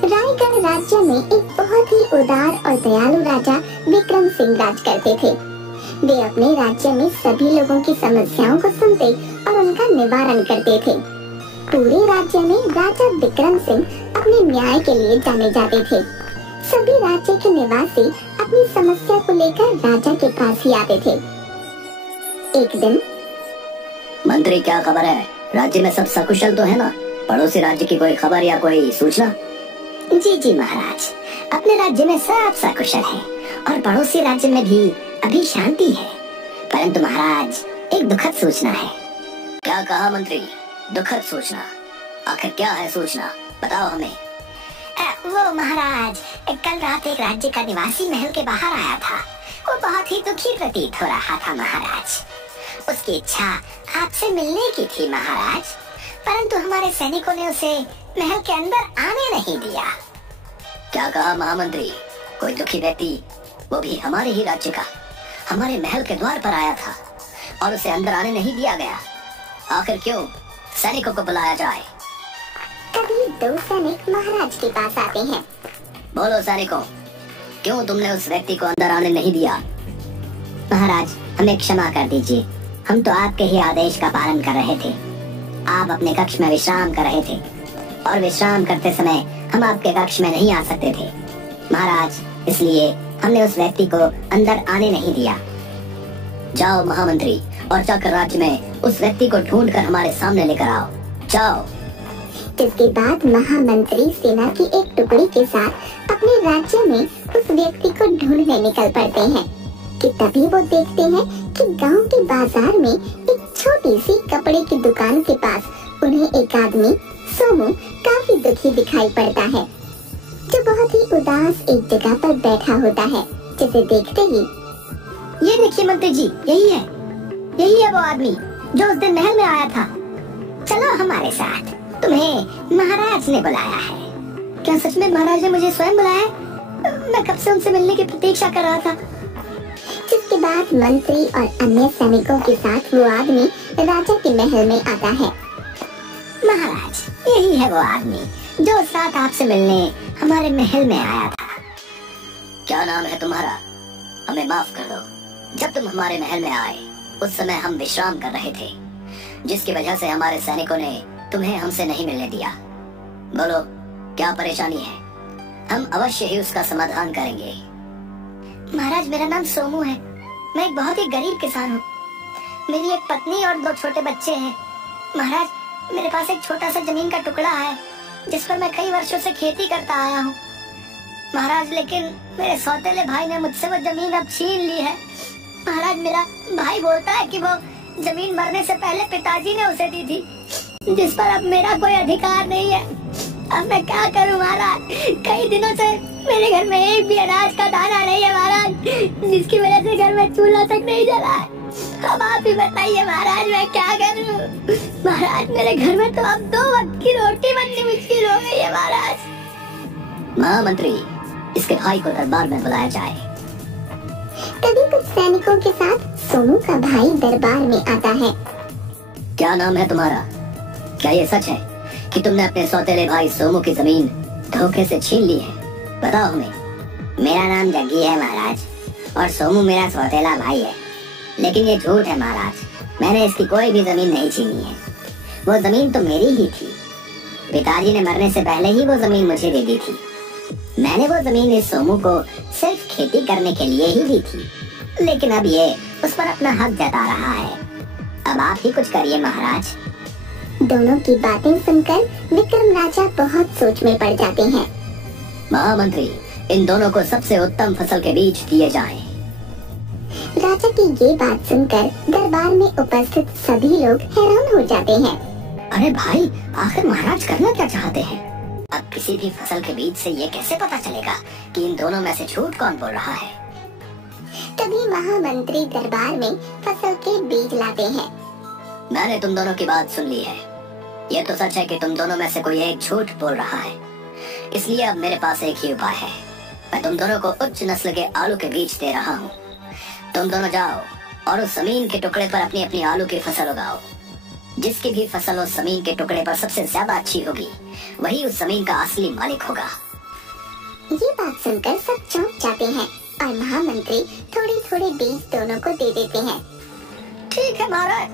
रायगढ़ राज्य में एक बहुत ही उदार और दयालु राजा विक्रम सिंह राज करते थे। वे अपने राज्य में सभी लोगों की समस्याओं को सुनते और उनका निवारण करते थे। पूरे राज्य में राजा विक्रम सिंह अपने न्याय के लिए जाने जाते थे। सभी राज्य के निवासी अपनी समस्या को लेकर राजा के पास ही आते थे। एक दिन, मंत्री क्या खबर है? राज्य में सब सकुशल तो है ना? पड़ोसी राज्य की कोई खबर या कोई सूचना? जी महाराज, अपने राज्य में सब सकुशल है और पड़ोसी राज्य में भी अभी शांति है। परंतु महाराज, एक दुखद सूचना है। क्या कहा मंत्री? दुखद सूचना? आखिर क्या है सूचना? बताओ हमें। वो महाराज, कल रात एक राज्य का निवासी महल के बाहर आया था। वो बहुत ही दुखी प्रतीत हो रहा था महाराज। उसकी इच्छा आपसे मिलने की थी महाराज, परंतु हमारे सैनिकों ने उसे महल के अंदर आने नहीं दिया। क्या कहा महामंत्री? कोई दुखी व्यक्ति, वो भी हमारे ही राज्य का, हमारे महल के द्वार पर आया था और उसे अंदर आने नहीं दिया गया। आखिर क्यों? सैनिकों को बुलाया जाए। तभी दो सैनिक महाराज के पास आते हैं। बोलो सैनिकों, क्यों तुमने उस व्यक्ति को अंदर आने नहीं दिया? महाराज, हमें क्षमा कर दीजिए। हम तो आपके ही आदेश का पालन कर रहे थे। आप अपने कक्ष में विश्राम कर रहे थे और विश्राम करते समय हम आपके कक्ष में नहीं आ सकते थे महाराज, इसलिए हमने उस व्यक्ति को अंदर आने नहीं दिया। जाओ महामंत्री, और जाकर राज्य में उस व्यक्ति को ढूंढकर हमारे सामने लेकर आओ। जाओ। इसके बाद महामंत्री सेना की एक टुकड़ी के साथ अपने राज्य में उस व्यक्ति को ढूंढने निकल पड़ते हैं कि तभी वो देखते हैं कि गांव के बाजार में एक छोटी सी कपड़े की दुकान के पास उन्हें एक आदमी सोमू काफी दुखी दिखाई पड़ता है, जो बहुत ही उदास एक जगह पर बैठा होता है, जिसे देखते ही, ये देखिए मंत्री जी, यही है वो आदमी जो उस दिन महल में आया था। चलो हमारे साथ, तुम्हें महाराज ने बुलाया है। क्या सच में महाराज ने मुझे स्वयं बुलाया? मैं कब से उनसे मिलने की प्रतीक्षा कर रहा था। जिसके बाद मंत्री और अन्य सैनिकों के साथ वो आदमी राजा के महल में आता है। महाराज, यही है वो आदमी जो उस रात आपसे मिलने हमारे महल में आया था। क्या नाम है तुम्हारा? हमें माफ कर दो। जब तुम हमारे महल में आए उस समय हम विश्राम कर रहे थे, जिसकी वजह से हमारे सैनिकों ने तुम्हें हमसे नहीं मिलने दिया। बोलो, क्या परेशानी है? हम अवश्य ही उसका समाधान करेंगे। महाराज, मेरा नाम सोमू है। मैं एक बहुत ही गरीब किसान हूँ। मेरी एक पत्नी और 2 छोटे बच्चे हैं। महाराज, मेरे पास एक छोटा सा जमीन का टुकड़ा है जिस पर मैं कई वर्षों से खेती करता आया हूँ महाराज, लेकिन मेरे सौतेले भाई ने मुझसे वो जमीन अब छीन ली है। महाराज, मेरा भाई बोलता है कि वो जमीन मरने से पहले पिताजी ने उसे दी थी, जिस पर अब मेरा कोई अधिकार नहीं है। अब मैं क्या करूं महाराज? कई दिनों से मेरे घर में एक भी अनाज का दाना नहीं है महाराज, जिसकी वजह से घर में चूल्हा तक नहीं जला है। अब आप ही बताइए महाराज, मैं क्या करूं? महाराज, मेरे घर में तो अब 2 वक्त की रोटी बननी मुश्किल हो गई है महाराज। महामंत्री, इसके भाई को दरबार में बुलाया जाए। तभी कुछ सैनिकों के साथ सोमू का भाई दरबार में आता है। क्या नाम है तुम्हारा? क्या ये सच है कि तुमने अपने सौतेले भाई सोमू की जमीन धोखे से छीन ली है? बताओ हमें। मेरा नाम जग्गी है महाराज, और सोमू मेरा सौतेला भाई है। लेकिन ये झूठ है महाराज, मैंने इसकी कोई भी जमीन नहीं छीनी है। वो जमीन तो मेरी ही थी। पिताजी ने मरने से पहले ही वो जमीन मुझे दे दी थी। मैंने वो जमीन इस सोमू को सिर्फ खेती करने के लिए ही दी थी, लेकिन अब ये उस पर अपना हक जता रहा है। अब आप ही कुछ करिए महाराज। दोनों की बातें सुनकर विक्रम राजा बहुत सोच में पड़ जाते हैं। महामंत्री, इन दोनों को सबसे उत्तम फसल के बीज दिए जाएं। राजा की ये बात सुनकर दरबार में उपस्थित सभी लोग हैरान हो जाते हैं। अरे भाई, आखिर महाराज करना क्या चाहते हैं? अब किसी भी फसल के बीज से ये कैसे पता चलेगा कि इन दोनों में से झूठ कौन बोल रहा है? तभी महामंत्री दरबार में फसल के बीज लाते हैं। मैंने तुम दोनों की बात सुन ली है। ये तो सच है कि तुम दोनों में से कोई एक झूठ बोल रहा है, इसलिए अब मेरे पास एक ही उपाय है। मैं तुम दोनों को उच्च नस्ल के आलू के बीज दे रहा हूँ। तुम दोनों जाओ और उस जमीन के टुकड़े पर अपनी अपनी आलू की फसल उगाओ। जिसकी भी फसल उस जमीन के टुकड़े पर सबसे ज्यादा अच्छी होगी, वही उस जमीन का असली मालिक होगा। ये बात सुनकर सब चौंक जाते हैं और महामंत्री थोड़े थोड़े बीज दोनों को दे देते हैं। ठीक है महाराज,